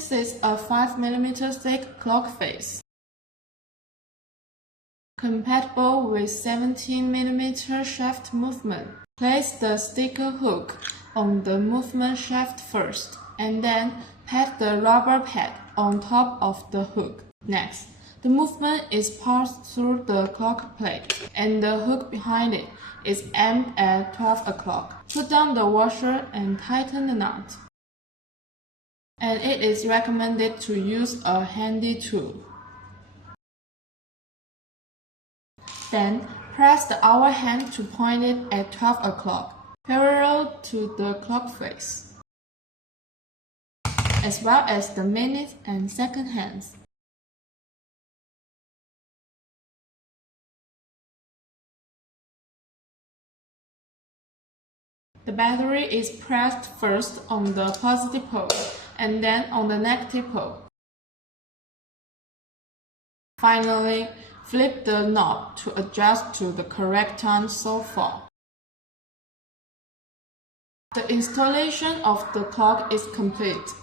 This is a 5 mm thick clock face, compatible with 17 mm shaft movement. Place the sticker hook on the movement shaft first, and then pad the rubber pad on top of the hook. Next, the movement is passed through the clock plate, and the hook behind it is aimed at 12 o'clock. Put down the washer and tighten the knot. And it is recommended to use a handy tool. Then, press the hour hand to point it at 12 o'clock, parallel to the clock face, as well as the minute and second hands. The battery is pressed first on the positive pole and then on the negative pole. Finally, flip the knob to adjust to the correct time so far. The installation of the clock is complete.